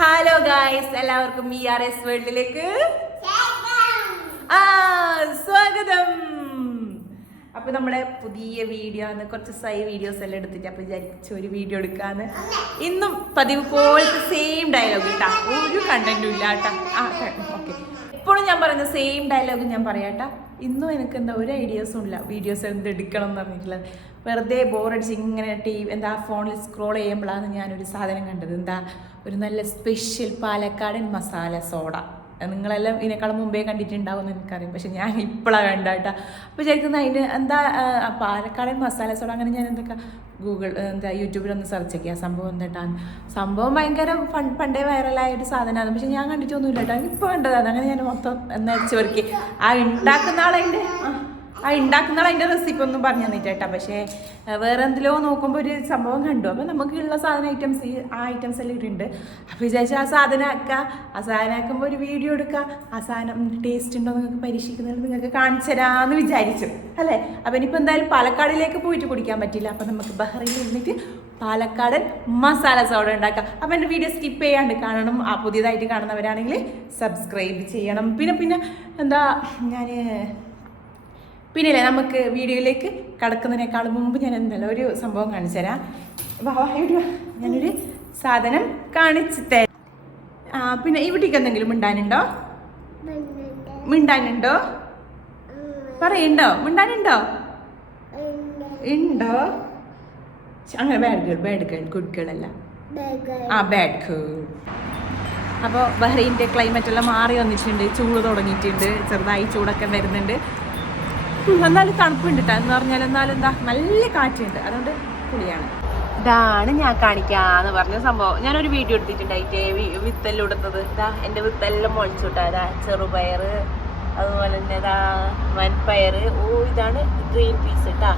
Hello guys, എല്ലാവർക്കും ERS വേൾഡിലേക്ക് സ്വാഗതം. അപ്പൊ നമ്മുടെ പുതിയ വീഡിയോ ആണ്. കുറച്ച് വീഡിയോസ് എല്ലാം എടുത്തിട്ട് അപ്പൊ വിചാരിച്ചു ഒരു വീഡിയോ എടുക്കാന്ന്. ഇന്നും പതിവ് പോലത്തെ സെയിം ഡയലോഗ് കേട്ടാ, ഒരു കണ്ടന്റും ഇല്ല കേട്ടാ. ഓക്കെ, ഇപ്പോഴും ഞാൻ പറയുന്ന സെയിം ഡയലോഗ് ഞാൻ പറയാട്ടാ. ഇന്നും എനിക്ക് എന്താ ഒരു ഐഡിയാസും ഇല്ല വീഡിയോസ് എന്ത് എടുക്കണം എന്ന് പറഞ്ഞിട്ടുള്ളത്. വെറുതെ ബോറടിച്ച് ഇങ്ങനെ എന്താ ഫോണിൽ സ്ക്രോൾ ചെയ്യുമ്പോഴാണ് ഞാനൊരു സാധനം കണ്ടത്. എന്താ, ഒരു നല്ല സ്പെഷ്യൽ പാലക്കാടൻ മസാല സോഡ. നിങ്ങളെല്ലാം ഇതിനേക്കാളും മുമ്പേ കണ്ടിട്ടുണ്ടാവും എന്ന് എനിക്കറിയാം, പക്ഷെ ഞാൻ ഇപ്പോഴാണ് കണ്ടാട്ടാ. അപ്പോൾ വിചാരിക്കുന്നത് അതിന് എന്താ പാലക്കാടൻ മസാല സോഡ. അങ്ങനെ ഞാൻ യൂട്യൂബിലൊന്ന് സെർച്ച് ആക്കി ആ സംഭവം എന്തായിട്ടാണ്. സംഭവം ഭയങ്കര പണ്ടേ വൈറലായ ഒരു സാധനമാണ്, പക്ഷെ ഞാൻ കണ്ടിട്ടൊന്നുമില്ല കേട്ടോ. ഇപ്പോൾ കണ്ടതാണ്. അങ്ങനെ ഞാൻ മൊത്തം എന്നടിച്ച് പെറുക്കി ഉണ്ടാക്കുന്ന ആളതിൻ്റെ റെസിപ്പി ഒന്നും പറഞ്ഞു തന്നിട്ടേട്ടാ. പക്ഷേ വേറെ എന്തിലോ നോക്കുമ്പോൾ ഒരു സംഭവം കണ്ടു. അപ്പോൾ നമുക്കുള്ള ഐറ്റംസ് എല്ലാം ഇട്ടുണ്ട്. അപ്പോൾ വിചാരിച്ചു ആ സാധനം ആക്കുമ്പോൾ ഒരു വീഡിയോ എടുക്കുക. ആ സാധനം ടേസ്റ്റ് ഉണ്ടോ നിങ്ങൾക്ക് പരീക്ഷിക്കുന്നത് നിങ്ങൾക്ക് കാണിച്ചു തരാമെന്ന് വിചാരിച്ചു അല്ലേ. അപ്പോൾ ഇനിയിപ്പോൾ എന്തായാലും പാലക്കാടിലേക്ക് പോയിട്ട് കുടിക്കാൻ പറ്റില്ല. അപ്പോൾ നമുക്ക് ബഹ്റൈനിൽ ഇരുന്നിട്ട് പാലക്കാടൻ മസാല സോഡ ഉണ്ടാക്കാം. അപ്പോൾ എൻ്റെ വീഡിയോ സ്കിപ്പ് ചെയ്യാണ്ട് കാണണം. പുതിയതായിട്ട് കാണുന്നവരാണെങ്കിൽ സബ്സ്ക്രൈബ് ചെയ്യണം. പിന്നെ എന്താ പിന്നെയല്ലേ, നമുക്ക് വീഡിയോയിലേക്ക് കടക്കുന്നതിനേക്കാളും മുമ്പ് ഞാൻ എന്തായാലും ഒരു സംഭവം കാണിച്ചു തരാം. ഞാനൊരു സാധനം കാണിച്ചു തരാം. പിന്നെ ഇവിടേക്ക് എന്തെങ്കിലും മിണ്ടാനുണ്ടോ? പറയണ്ടോ? മിണ്ടാനുണ്ടോ? ഉണ്ടോ? അങ്ങനെ ബാഡ് ഗേൾ ഗുഡ് ഗേൾ അല്ല, ബാഡ് ഗേൾ. അപ്പോൾ ബഹ്റൈൻ്റെ ക്ലൈമറ്റ് എല്ലാം മാറി വന്നിട്ടുണ്ട്. ചൂട് തുടങ്ങിയിട്ടുണ്ട്, ചെറുതായി ചൂടൊക്കെ വരുന്നുണ്ട്. എന്നാലും തണുപ്പുണ്ട് കേട്ടോ. എന്ന് പറഞ്ഞാൽ എന്നാലും എന്താ നല്ല കാറ്റുണ്ട്, അതുകൊണ്ട് പൊളിയാണ്. ഇതാണ് ഞാൻ കാണിക്കാന്ന് പറഞ്ഞ സംഭവം. ഞാനൊരു വീഡിയോ എടുത്തിട്ടുണ്ടായിട്ട് വിത്തെല്ലാം ഇടുന്നത്. ഇതാ എൻ്റെ വിത്തെല്ലാം മുളച്ചു കിട്ടാ. ഇതാ ചെറുപയർ, അതുപോലെ തന്നെ ഇതാ വൻപയർ. ഇതാണ് ഗ്രീൻ പീസ് കേട്ടാ.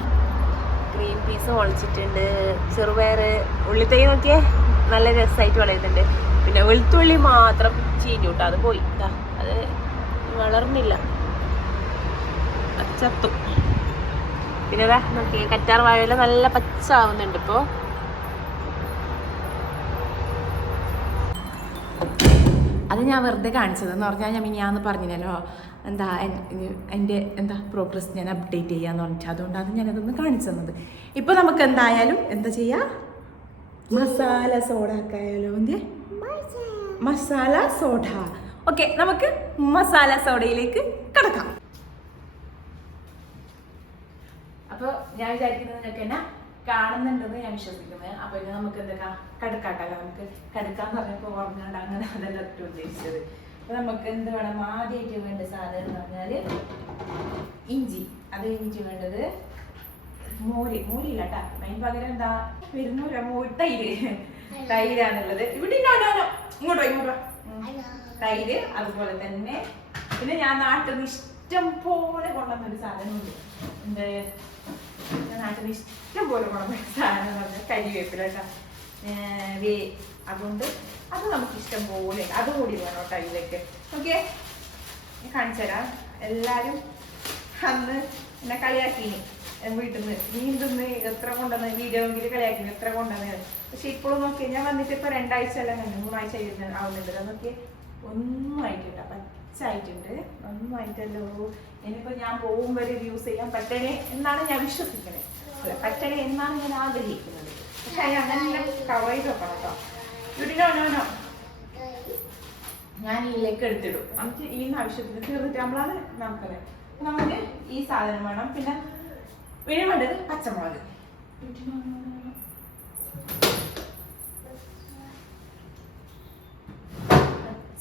ഗ്രീൻ പീസ് മുളച്ചിട്ടുണ്ട്. ചെറുപയർ, ഉള്ളിത്തൈ നോക്കിയേ നല്ല രസമായിട്ട് വളരുന്നുണ്ട്. പിന്നെ വെളുത്തുള്ളി മാത്രം ചീഞ്ഞു കിട്ടാ, അത് പോയി. അത് വളർന്നില്ല, ചത്തു. പിന്നെ ഇതാ നോക്കിയേ കറ്റാർ വാഴയില നല്ല പച്ച ആവുന്നുണ്ട് ഇപ്പോൾ. അത് ഞാൻ വെറുതെ കാണിച്ചതെന്ന് പറഞ്ഞാൽ ഞാൻ മിനിയാന്ന് പറഞ്ഞില്ലല്ലോ എന്താ എൻ്റെ പ്രോഗ്രസ് ഞാൻ അപ്ഡേറ്റ് ചെയ്യാന്ന് പറഞ്ഞിട്ട്, അതുകൊണ്ടാണ് ഞാനതൊന്ന് കാണിച്ചു തന്നത്. ഇപ്പോൾ നമുക്ക് എന്തായാലും എന്താ ചെയ്യുക, മസാല സോഡ ആക്കായാലോ. മസാല സോഡ. ഓക്കെ, നമുക്ക് മസാല സോഡയിലേക്ക് കടക്കാം. അപ്പോൾ ഞാൻ വിചാരിക്കുന്നത് നിങ്ങൾക്ക് എന്നെ കാണുന്നുണ്ടെന്ന് ഞാൻ വിശ്വസിക്കുന്നത്. അപ്പോൾ ഇത് നമുക്ക് എന്തൊക്കെ കടുക്കാട്ടല്ലോ. നമുക്ക് കടുക്കാന്ന് പറഞ്ഞപ്പോൾ ഓർമ്മയുണ്ട്, അങ്ങനെ അതല്ല ഒറ്റ ഉദ്ദേശിച്ചത്. അപ്പോൾ നമുക്ക് എന്ത് വേണം, ആദ്യമായിട്ട് വേണ്ട സാധനം എന്ന് പറഞ്ഞാൽ ഇഞ്ചി. അത് ഇഞ്ചി വേണ്ടത്. മോരില്ല കേട്ടാ, അതിന് പകരം എന്താ വരുന്നില്ല, തൈരാണുള്ളത്. ഇവിടെ ഇങ്ങോട്ടോ തൈര്. അതുപോലെ തന്നെ പിന്നെ ഞാൻ നാട്ടിൽ നിന്ന് ഇഷ്ടം പോലെ കൊണ്ടുവന്നൊരു സാധനമുണ്ട്. നാട്ടിൽ നിന്ന് ഇഷ്ടം പോലെ കൊണ്ടുവന്ന സാധനം എന്ന് പറഞ്ഞാൽ കരിവേപ്പില കേട്ടോ. അതുകൊണ്ട് അത് നമുക്ക് ഇഷ്ടം പോലെ, അതുകൂടി വേണം കേട്ടോ ഇതിലേക്ക്. ഓക്കെ, കാണിച്ചു തരാം. എല്ലാവരും അന്ന് എന്നെ കളിയാക്കിനി വീട്ടിൽ നിന്ന്, നീന്തുന്ന് എത്ര കൊണ്ടുവന്ന് വീഡിയോയിൽ കളിയാക്കിന് എത്ര കൊണ്ടുവന്നത്. പക്ഷെ ഇപ്പോഴും നോക്കി ഞാൻ വന്നിട്ട് ഇപ്പോൾ 2 ആഴ്ച എല്ലാം കഴിഞ്ഞു, 3 ആഴ്ച ആവുന്നുണ്ട്. അതൊക്കെ ഒന്നും ആയിട്ടില്ല, പച്ചായിട്ടുണ്ട്, ഒന്നും ആയിട്ടല്ലോ. ഇനിയിപ്പോൾ ഞാൻ പോകും വരെ യൂസ് ചെയ്യാൻ പറ്റണേ എന്നാണ് ഞാൻ വിശ്വസിക്കുന്നത്. അല്ല, പറ്റണേ എന്നാണ് ഞാൻ ആഗ്രഹിക്കുന്നത്. പക്ഷെ അതെല്ലാം കവർ ചെയ്ത് വെക്കണം കേട്ടോ. വീട്ടിനോ ഞാൻ ഇതിലേക്ക് എടുത്തിടും. നമുക്ക് ഈ ആവശ്യത്തിന് തീർന്നിട്ട് നമ്മളാണ് നമുക്കത്. നമുക്ക് ഈ സാധനം വേണം. പിന്നെ വേണ്ടത് പച്ചമുളക്.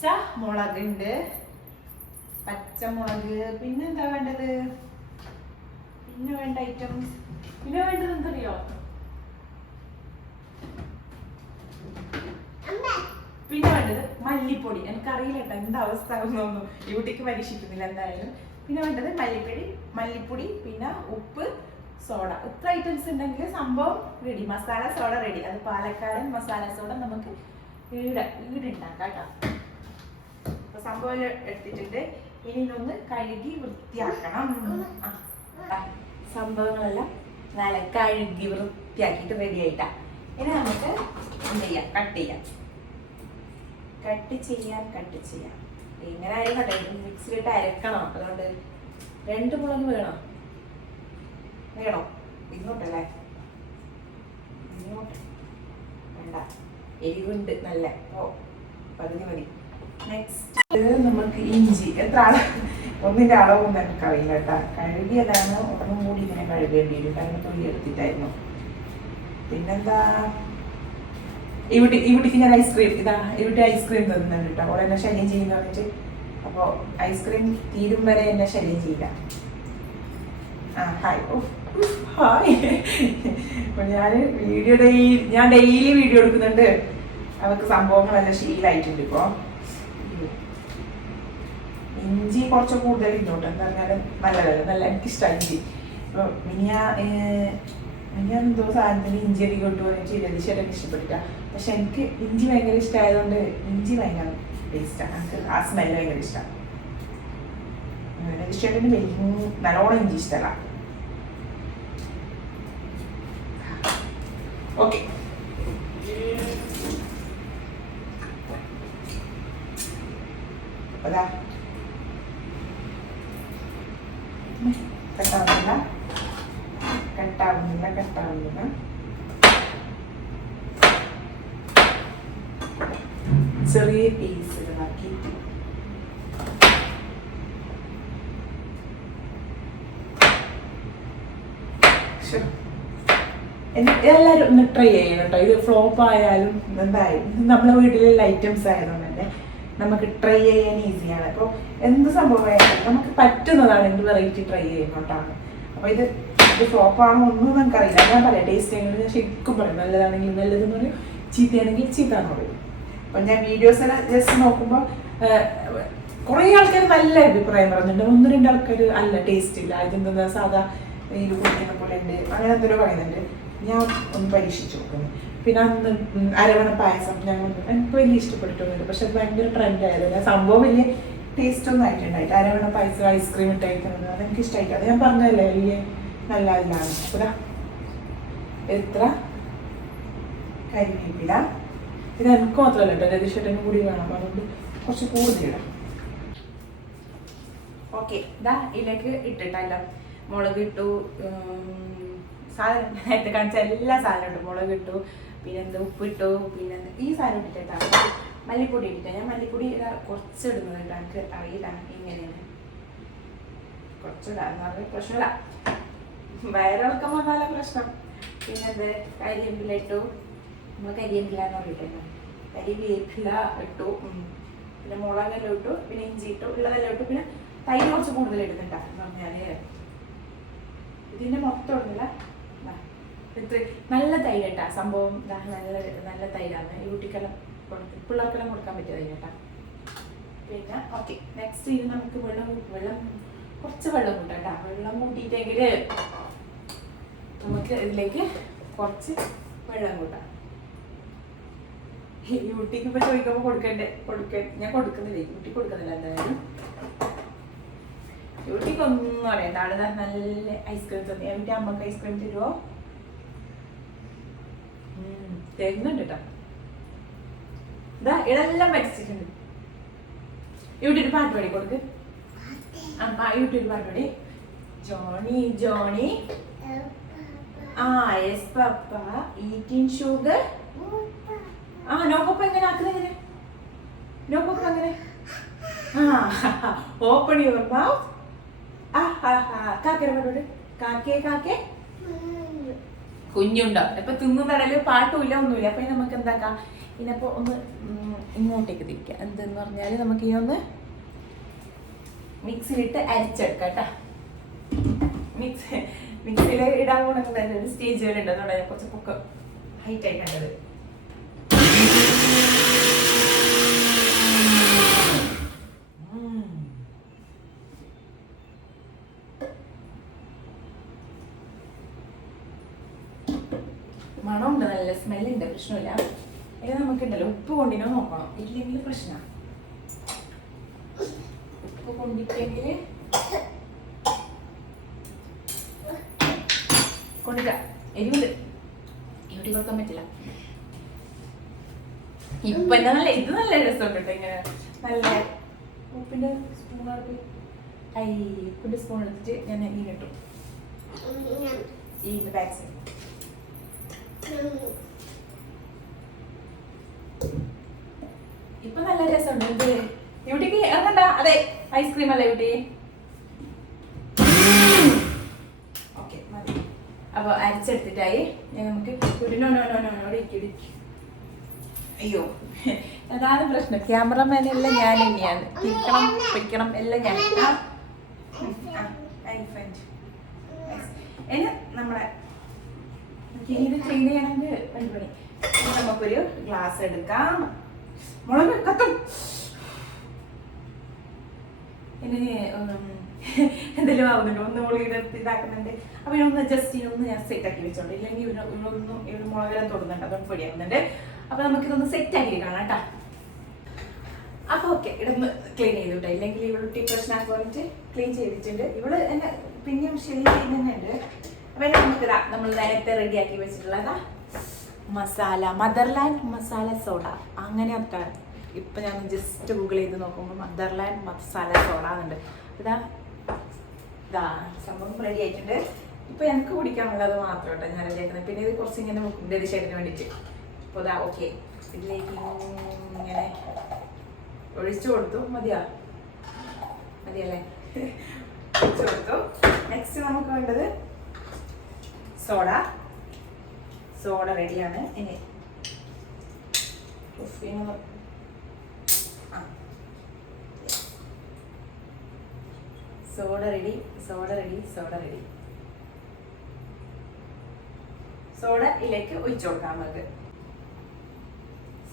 പച്ചമുളക് ഉണ്ട്, പച്ചമുളക്. പിന്നെ എന്താ വേണ്ടത്, പിന്നെ വേണ്ട ഐറ്റംസ്, പിന്നെ വേണ്ടത് എന്തറിയോ, പിന്നെ വേണ്ടത് മല്ലിപ്പൊടി. എനിക്കറിയില്ല കേട്ടോ എന്താ അവസ്ഥ ഒന്നും, യൂട്യൂബ് പരീക്ഷിക്കുന്നില്ല എന്തായാലും. പിന്നെ വേണ്ടത് മല്ലിപ്പൊടി, പിന്നെ ഉപ്പ്, സോഡ. ഇത്ര ഐറ്റംസ് ഉണ്ടെങ്കിൽ സംഭവം റെഡി, മസാല സോഡ റെഡി. അത് പാലക്കാടൻ മസാല സോഡ നമുക്ക് ഈടുണ്ടാക്കാം കേട്ടോ. അപ്പൊ സംഭവം എടുത്തിട്ടുണ്ട്. ഇനി ഇതൊന്ന് കഴുകി വൃത്തിയാക്കണം. സംഭവങ്ങളെല്ലാം നല്ല കഴുകി വൃത്തിയാക്കിയിട്ട് റെഡി ആയിട്ടാ. ഇനി നമുക്ക് എന്ത് ചെയ്യാം, കട്ട് ചെയ്യാം. കട്ട് ചെയ്യാം എങ്ങനെ ആയാലും കട്ടെ മിക്സിയിലിട്ട് അരക്കണം. അതുകൊണ്ട് 2 മുളക് വേണോ ഇങ്ങോട്ടല്ലേ ഇങ്ങോട്ട് വേണ്ട, എരിവുണ്ട് നല്ല. പകുതി മതി. നെക്സ്റ്റ് നമുക്ക് ഇഞ്ചി. എത്ര ഒന്നിന്റെ അളവൊന്നും എനിക്കറിയില്ല കേട്ടാ. കഴുകിയതാണ്, ഒന്നും കൂടി ഇങ്ങനെ കഴുകേണ്ടി വരും. കാരണം തൊലി എടുത്തിട്ടായിരുന്നു. പിന്നെന്താ, ഇവിടേക്ക് ഞാൻ ഐസ്ക്രീം ഇവിടെ ഐസ്ക്രീം തന്നുന്നുണ്ട് കേട്ടോ. അവൾ എന്നെ ശല്യം ചെയ്യുന്ന പറഞ്ഞിട്ട്. അപ്പോൾ ഐസ്ക്രീം തീരും വരെ എന്നെ ശല്യം ചെയ്യില്ല. ഹായ്. ഹായ്. അപ്പൊ ഞാൻ ഡെയിലി വീഡിയോ എടുക്കുന്നുണ്ട്. അവർക്ക് സംഭവങ്ങളെല്ലാം ശീലമായിട്ടുണ്ട്. ഇപ്പോൾ ഇഞ്ചി കുറച്ച് കൂടുതൽ ഇങ്ങോട്ട് എന്താ പറഞ്ഞാൽ നല്ല എനിക്കിഷ്ടമാണ് ഇഞ്ചി. ഇപ്പോൾ ഞാൻ എന്തോ സാധനത്തിന് ഇഞ്ചി അധികം ഇട്ട് പറഞ്ഞിട്ട് രതീഷേട്ടൻ ഇഷ്ടപ്പെട്ടില്ല. പക്ഷെ എനിക്ക് ഇഞ്ചി ഭയങ്കര ഇഷ്ടമായതുകൊണ്ട് ഇഞ്ചി ഭയങ്കര ടേസ്റ്റാണ്. എനിക്ക് ആ സ്മെല്ല് ഭയങ്കര ഇഷ്ടമാണ്. രതീഷേട്ടന് നല്ലോണം ഇഞ്ചി ഇഷ്ടമല്ല. ഓക്കെ, അതാ കട്ടാവുന്നില്ല. ചെറിയ പീസുകളാക്കി എല്ലാവരും ഒന്ന് ട്രൈ ചെയ്യണം കേട്ടോ. ഇത് ഫ്ലോപ്പ് ആയാലും എന്തായാലും നമ്മളെ വീട്ടിലുള്ള ഐറ്റംസ് ആയതുകൊണ്ട് തന്നെ നമുക്ക് ട്രൈ ചെയ്യാൻ ഈസിയാണ്. അപ്പോൾ എന്ത് സംഭവമായാലും നമുക്ക് പറ്റുന്നതാണ് എന്ത് വെറൈറ്റി ട്രൈ ചെയ്യുന്നോട്ടാണ്. അപ്പോൾ ഇത് ഫ്ലോപ്പാണോ ഒന്നും നമുക്കറിയില്ല. ഞാൻ പറയാം ടേസ്റ്റ് ചെയ്യുന്നത് ഞാൻ ശരിക്കും പറയും. നല്ലതാണെങ്കിൽ നല്ലതെന്ന് പറയും, ചീത്തയാണെങ്കിൽ ചീത്താന്ന് പറയും. അപ്പം ഞാൻ വീഡിയോസ് എല്ലാം ജസ്റ്റ് നോക്കുമ്പോൾ കുറേ ആൾക്കാർ നല്ല അഭിപ്രായം പറഞ്ഞിട്ടുണ്ട്. 1-2 ആൾക്കാർ അല്ല ടേസ്റ്റ് ഇല്ല, ഇതെന്താ സാധാ ഇത് കുടിക്കുന്ന പോലെ ഉണ്ട്, അങ്ങനെ എന്തെങ്കിലും പറയുന്നുണ്ട്. ഞാൻ ഒന്ന് പരീക്ഷിച്ചു നോക്കുന്നു. പിന്നെ അന്ന് അരവണ പായസം എനിക്ക് വലിയ ഇഷ്ടപ്പെട്ടിട്ടൊന്നുമില്ല. പക്ഷെ അത് ഭയങ്കര ട്രെൻഡായിരുന്നു. സംഭവം വലിയ ടേസ്റ്റ് ഒന്നും ആയിട്ടുണ്ടായിട്ട് അരവണ പായസം ഐസ്ക്രീം ഇട്ട് കഴിക്കുന്നത് അതെനിക്ക് ഇഷ്ടമായിട്ട്. അത് ഞാൻ പറഞ്ഞതല്ലേ വലിയ നല്ല ഇതിലാണ്. എത്ര കരിവേപ്പില. ഇത് എനിക്ക് മാത്രമല്ല കേട്ടോ, രതീഷേട്ടനും കൂടി വേണം. അതുകൊണ്ട് കുറച്ച് കൂടുതലിടാം. ഓക്കെ, ഇതിലേക്ക് ഇട്ടിട്ടല്ല മുളക് ഇട്ടു, സാധനം നേരത്തെ കാണിച്ച എല്ലാ സാധനവും ഇട്ടു. മുളക് ഇട്ടു, പിന്നെ ഉപ്പിട്ടു, പിന്നെ ഈ സാധനം ഇട്ടിട്ടാണ് മല്ലിപ്പൊടി ഇട്ടിട്ട്. ഞാൻ മല്ലിപ്പൊടി കുറച്ച് ഇടുന്നത് കേട്ടോ. എനിക്ക് അറിയില്ല എങ്ങനെയാണ് കുറച്ചിടാന്ന് പറഞ്ഞ പ്രശ്നമില്ല. വയറിളക്കം വന്നാല പ്രശ്നം. പിന്നെ കരിവേപ്പില ഇട്ടു. നമ്മൾ കരിവേപ്പില എന്ന് പറഞ്ഞിട്ടുണ്ടോ, കരിവേപ്പില ഇട്ടു. പിന്നെ മുളകെല്ലാം ഇട്ടു, പിന്നെ ഇഞ്ചി ഇട്ടു, ഉള്ളതെല്ലാം ഇട്ടു. പിന്നെ തൈര് കുറച്ച് കൂടുതൽ ഇടുന്നുണ്ടാന്ന് പറഞ്ഞാല് ഇതിന്റെ മൊത്തം ഇടുന്നില്ല. നല്ല തൈര് കേട്ടാ സംഭവം. നല്ല തൈരാണ്. യൂട്ടിക്കെല്ലാം പിള്ളേർക്കെല്ലാം കൊടുക്കാൻ പറ്റിയ തൈര് കേട്ടാ. പിന്നെ ഓക്കെ, നെക്സ്റ്റ് ഇത് നമുക്ക് കുറച്ച് വെള്ളം കൂട്ടാം കേട്ടാ. വെള്ളം കൂട്ടിയിട്ടെങ്കിൽ നമുക്ക് ഇതിലേക്ക് കുറച്ച് വെള്ളം കൂട്ടാം. യൂട്ടിക്ക് ഇപ്പൊ ചോദിക്കുമ്പോൾ ഞാൻ കൊടുക്കുന്നില്ല. യൂട്ടി കൊടുക്കുന്നില്ല. എന്തായാലും യൂട്ടിക്ക് ഒന്നും അറിയാം. ആള് നല്ല ഐസ്ക്രീം തന്നെ. എന്റെ അമ്മക്ക് ഐസ്ക്രീം തരുമോ? തരുന്നുണ്ട് കേട്ടോ. ഇതെല്ലാം പഠിച്ചിട്ടുണ്ട്. യൂട്യൂബ് പാട്ട് പാടി കൊടുക്ക്. യൂട്യൂബ് പാട്ട് പാടി. Johny yes papa eating sugar. No papa എങ്ങനെ ആക്കുന്നത്? എങ്ങനെ നോ പപ്പ അങ്ങനെ? Open your mouth. കാക്കയുടെ പാട്ടോട്. കാക്കേ കുഞ്ഞുണ്ടോ? ഇപ്പൊ തിന്നുന്നടല് പാട്ടുമില്ല ഒന്നുമില്ല. അപ്പൊ നമുക്ക് എന്താക്കാം, ഇതിനപ്പോ ഒന്ന് ഇങ്ങോട്ടേക്ക് തിരിക്കാം. എന്തെന്ന് പറഞ്ഞാല് നമുക്ക് ഈ ഒന്ന് മിക്സിയിലിട്ട് അരിച്ചെടുക്കാം കേട്ടാ. മിക്സിയിൽ ഇടാൻ പോകുന്ന ഒരു സ്റ്റേജ് വരെ ഉണ്ട്. അതുകൊണ്ട് കുറച്ച് പൊക്ക ഹൈറ്റ് ആയി കണ്ടത്. മണമുണ്ട്, നല്ല സ്മെല്ലുണ്ട്, പ്രശ്നമില്ല. ഇത് നമുക്കുണ്ടല്ലോ ഉപ്പ് കൊണ്ടിനോ നോക്കണം, ഇല്ലെങ്കിൽ പ്രശ്നമാണ്. ഉപ്പ് കൊണ്ടിട്ടെങ്കിൽ കൊണ്ടിട്ട എരിവുണ്ട്, ഇവിടെ കൊടുക്കാൻ പറ്റില്ല. ഇപ്പൊ നല്ല ഇത് നല്ല രസമുണ്ട് കേട്ടോ. ഇങ്ങനെ നല്ല ഉപ്പിന്റെ സ്പൂൺ ഉപ്പിന്റെ സ്പൂൺ എടുത്തിട്ട് ഞാൻ ഈ കിട്ടും ഈ ബാക്ക് സൈഡ്. ഇപ്പൊ നല്ല രസമുണ്ട്. ബ്യൂട്ടിക്ക് അതുണ്ടാ അതെ ഐസ്ക്രീം അല്ലേ ബ്യൂട്ടി? ഓക്കെ മതി. അപ്പൊ അരിച്ചെടുത്തിട്ടായി നമുക്ക് അയ്യോ അതാണ് പ്രശ്നം. ക്യാമറമാനെല്ലാം ഞാൻ തന്നെയാണ്. തിരിക്കണം പിടിക്കണം എല്ലാം ഞാൻ. നമ്മളെ ഇത് ക്ലീൻ ചെയ്യണമെങ്കിൽ പണി. നമുക്കൊരു ഗ്ലാസ് എടുക്കാം. മുളക് കത്തും. ഇനി എന്തെങ്കിലും ആവുന്നുണ്ട്. ഒന്ന് മുളക് ഇതാക്കുന്നുണ്ട്. അപ്പൊ ഇതൊന്ന് ജസ്റ്റ് ഇതൊന്ന് ഞാൻ സെറ്റ് ആക്കി വെച്ചോണ്ട്. ഇല്ലെങ്കിൽ ഇവരൊന്നും ഇവിടെ മുളകെല്ലാം തൊടുന്നുണ്ട്. അതൊന്നും പൊടിയാക്കുന്നുണ്ട്. അപ്പൊ നമുക്കിതൊന്ന് സെറ്റ് ആക്കി കാണാം കേട്ടാ. അപ്പൊ ഓക്കെ ഇതൊന്ന് ക്ലീൻ ചെയ്തു കേട്ടോ. ഇല്ലെങ്കിൽ ഇവിടെ പ്രശ്നമാക്കി പറഞ്ഞിട്ട് ക്ലീൻ ചെയ്തിട്ടുണ്ട്. ഇവിടെ എന്നെ പിന്നെയും ഷെല്ലി ചെയ്യുന്നുണ്ട്. അപ്പൊ നമുക്കിതാ നമ്മൾ നേരത്തെ റെഡിയാക്കി വെച്ചിട്ടുള്ളതാ മസാല മദർലാൻഡ് മസാല സോഡ. അങ്ങനെ അത്ര ഇപ്പൊ ഞാൻ ജസ്റ്റ് ഗൂഗിൾ ചെയ്ത് നോക്കുമ്പോൾ മദർലാൻഡ് മസാല സോഡ എന്നുണ്ട്. ഇതാ ഇതാ സംഭവം റെഡി ആയിട്ടുണ്ട്. ഇപ്പൊ എനിക്ക് കുടിക്കാനുള്ളത് മാത്രം കേട്ടോ ഞാൻ റെഡിയാക്കുന്നത്. പിന്നെ ഇത് കുറച്ച് ഇങ്ങനെ ഡെലിഷേറ്റിന് വേണ്ടിയിട്ട്. അപ്പോൾ ഇതാ ഓക്കെ ഇതിലേക്ക് ഇങ്ങനെ ഒഴിച്ചു കൊടുത്തു. മതിയാ മതിയല്ലേ? ഒഴിച്ചു കൊടുത്തു. നെക്സ്റ്റ് നമുക്ക് വേണ്ടത് സോഡ. സോഡ റെഡിയാണ്. ഇനി soda ready soda ready soda ready. Soda ഇതിലേക്ക് ഒഴിച്ചു കൊടുക്കാം നമുക്ക്.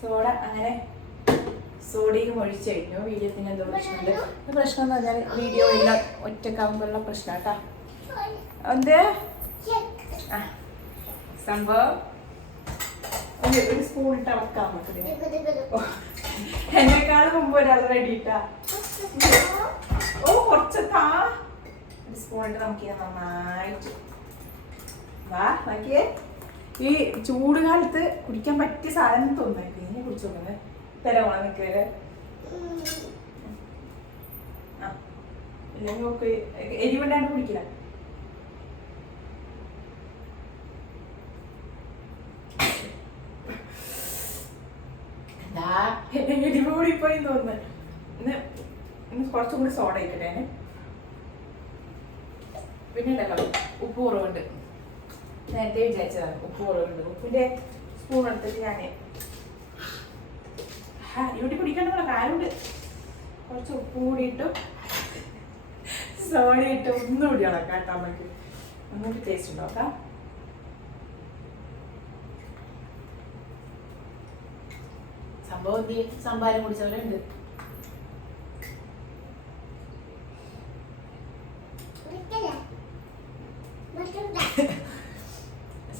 സോഡ അങ്ങനെ സോഡയും ഒഴിച്ചു കഴിഞ്ഞു. വീഡിയോത്തിന് എന്തോ പ്രശ്നമുണ്ട്. പ്രശ്നം എന്ന് പറഞ്ഞാൽ വീഡിയോ എല്ലാം ഒറ്റക്കാവുമ്പോഴുള്ള പ്രശ്നം കേട്ടോ. എന്ത് ആ സംഭവം ഒരു സ്പൂൺ ഇട്ട് ഇളക്കാം നമുക്ക്. എന്നെക്കാളും മുമ്പ് ഒരാൾ റെഡി ഇട്ടാ. ഓ കുറച്ച് ഒരു സ്പൂൺ ഇട്ട് നമുക്ക് നന്നായിട്ട് വാ നോക്കിയേ. ഈ ചൂട് കാലത്ത് കുടിക്കാൻ പറ്റിയ സാധനം തോന്നുന്നു. ഇനി കുടിച്ചു നോക്കുന്നത് തരമാണ് നിൽക്കല്. ആ ഇല്ലെങ്കിൽ നോക്ക് എരിവുണ്ടാണ്ട് കുടിക്കില്ല. എന്താ എരിവ് കൂടിപ്പോയി തോന്നുന്നു. ഇന്ന് കുറച്ചും കൂടി സോഡ ഇട്ടിട്ടേ. പിന്നെ ഉണ്ടല്ലോ ഉപ്പ് കുറവുണ്ട്. നേരത്തെ വിചാരിച്ചതാണ് ഉപ്പ് കുറവുണ്ട്. ഉപ്പിന്റെ സ്പൂൺ എടുത്തിട്ട് ഞാൻ ഇവിടെ കുടിക്കേണ്ട കാര്യമുണ്ട്. കുറച്ച് ഉപ്പ് കൂടി ഇട്ടു സോഡ ഇട്ട് ഒന്നുകൂടി ഇളക്കാം കേട്ടോ. നമുക്ക് ഒന്നുകൂടി ടേസ്റ്റ് ഉണ്ടാക്കാം. സംഭവം സംഭാരം കുടിച്ചവരുണ്ട്.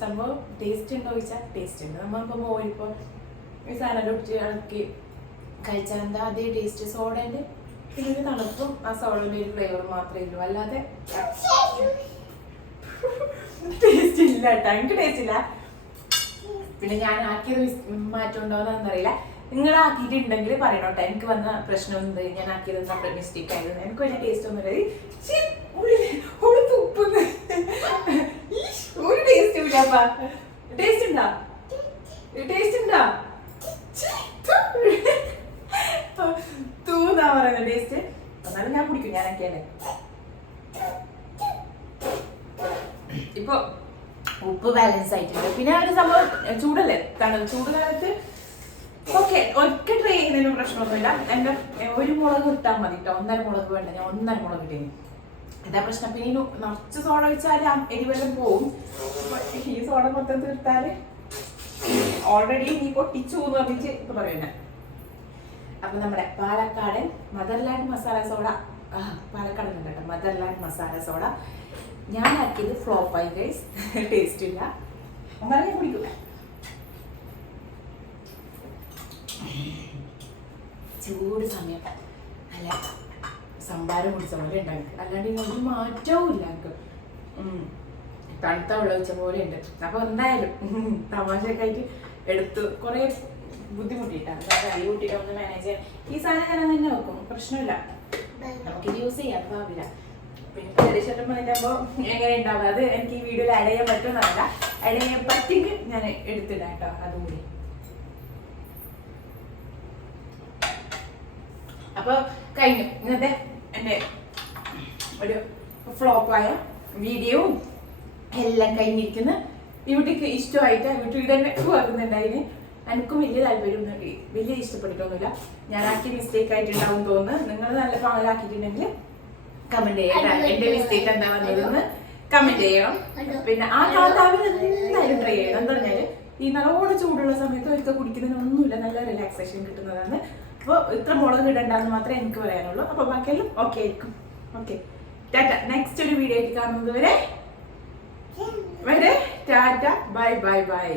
സംഭവം ടേസ്റ്റ് ഉണ്ടോ ചോദിച്ചാൽ ടേസ്റ്റ് ഉണ്ട്. നമ്മളിപ്പോൾ പോയിപ്പോൾ ഈ സാധനം ഒഴിച്ച് ഇളക്കി കഴിച്ചാൽ എന്താ അതേ ടേസ്റ്റ്. സോഡേൻ്റെ ഇതിന് തണുപ്പും ആ സോഡേൻ്റെ ഒരു ഫ്ലേവർ മാത്രമേ ഉള്ളൂ. അല്ലാതെ ടേസ്റ്റ് ഇല്ല കേട്ടോ. എനിക്ക് ടേസ്റ്റ് ഇല്ല. പിന്നെ ഞാൻ ആക്കിയത് മാറ്റം ഉണ്ടോയെന്ന് അറിയില്ല. നിങ്ങളാക്കിയിട്ടുണ്ടെങ്കിൽ പറയണം കേട്ടോ. എനിക്ക് വന്ന പ്രശ്നമൊന്നും ഞാൻ ആക്കിയത് മിസ്റ്റേക്ക് ആയിരുന്നു. എനിക്ക് വലിയ ടേസ്റ്റ് ഒന്നും ഇല്ല. തുപ്പുന്നു ഒരു ടേസ്റ്റ് ഇല്ലപ്പാ. ടേസ്റ്റ് ഉണ്ടോ? ടേസ്റ്റ് ഉണ്ടോ? തൂന്നാ പറയുന്നത് ടേസ്റ്റ്. എന്നാലും ഞാൻ കുടിക്കും. ഞാനൊക്കെയല്ലേ ഇപ്പൊ ഉപ്പ് ബാലൻസ് ആയിട്ടുണ്ട്. പിന്നെ ഒരു സംഭവം ചൂടല്ലേ ചൂട് കാലത്ത് ഓക്കെ ഒറ്റ ട്രൈ ചെയ്യുന്നതിനും പ്രശ്നമൊന്നുമില്ല. എൻ്റെ ഒരു മുളക് ഇട്ടാൽ മതി കേട്ടോ. 1.5 മുളക് വേണ്ട. ഞാൻ 1.5 മുളക് ഇട്ടേന്. എന്താ പ്രശ്നം? പിന്നെ നിറച്ച് സോഡ വെച്ചാൽ എരിവെല്ലാം പോവും. ഈ സോഡ മൊത്തം തീർത്താല് ഓൾറെഡി നീ പൊട്ടിച്ചു എന്ന് പറഞ്ഞിട്ട് ഇപ്പൊ പറയുന്നത്. അപ്പൊ നമ്മുടെ പാലക്കാടൻ മദർലാൻഡ് മസാല സോഡ. പാലക്കാട് കേട്ടോ മദർലാൻഡ് മസാല സോഡ ഞാൻ ആക്കിയത് ഫ്ലോപ്പായി ഗൈസ്. ടേസ്റ്റ് ഇല്ല. അങ്ങനെ കുടിക്കൂല. ചൂട് സമയം നല്ല സംഭാരം കുടിച്ച പോലെ ഉണ്ടാക്കി. അല്ലാണ്ട് ഒരു മാറ്റവും ഇല്ല. എനിക്ക് തണുത്ത വെള്ളം വെച്ച പോലെ ഉണ്ട്. അപ്പൊ എന്തായാലും തമാശയൊക്കെ ആയിട്ട് എടുത്ത് കുറെ ബുദ്ധിമുട്ടിയിട്ടാണ് കൈ കൂട്ടിയിട്ട് ഒന്ന് മാനേജ് ചെയ്യാൻ. ഈ സാധനം ഞാൻ അങ്ങനെ വെക്കും, പ്രശ്നമില്ല, നമുക്ക് യൂസ് ചെയ്യാം, ഭാവില്ല. പിന്നെ ചെറിയ പറഞ്ഞപ്പോൾ എങ്ങനെ ഉണ്ടാവുക അത് എനിക്ക് ഈ വീഡിയോയിൽ ആഡ് ചെയ്യാൻ പറ്റുമെന്നല്ല, ആഡ് ചെയ്യാൻ പറ്റിക്ക് ഞാൻ എടുത്തിടാം കേട്ടോ. അതുകൂടി അപ്പൊ കഴിഞ്ഞു ഇന്നത്തെ എൻ്റെ ഒരു ഫ്ലോപ്പായ വീഡിയോവും എല്ലാം കഴിഞ്ഞിരിക്കുന്നു. ബ്യൂട്ടിക്ക് ഇഷ്ടമായിട്ട് ബ്യൂട്ടിയുടെ തന്നെ പറയുന്നുണ്ടായിന്. എനിക്കും വലിയ താല്പര്യമൊന്നും വലിയ ഇഷ്ടപ്പെട്ടിട്ടൊന്നുമില്ല. ഞാനാക്കിയ മിസ്റ്റേക്ക് ആയിട്ടുണ്ടാവും തോന്നുന്നു. നിങ്ങൾ നല്ല പാലാക്കിയിട്ടുണ്ടെങ്കിൽ കമന്റ് ചെയ്യണം, എന്റെ മിസ്റ്റേക്ക് എന്താ വന്നതെന്ന് കമന്റ് ചെയ്യണം. പിന്നെ ആ കാത്താവിൽ എന്തായാലും ട്രൈ ചെയ്യണം. എന്താ പറഞ്ഞാല് ഈ നല്ലോണം ചൂടുള്ള സമയത്ത് ഒരിക്കൽ കുടിക്കുന്നതിനൊന്നുമില്ല, നല്ല റിലാക്സേഷൻ കിട്ടുന്നതാണ്. അപ്പോൾ ഇത്ര മുളക് ഇടണ്ടെന്ന് മാത്രമേ എനിക്ക് പറയാനുള്ളൂ. അപ്പൊ ബാക്കിയെല്ലാം ഓക്കെ ആയിരിക്കും. ഓക്കെ, ടാറ്റ. നെക്സ്റ്റ് ഒരു വീഡിയോ ആയിട്ട് കാണുന്നത് വരെ ടാറ്റ, ബൈ ബൈ ബൈ.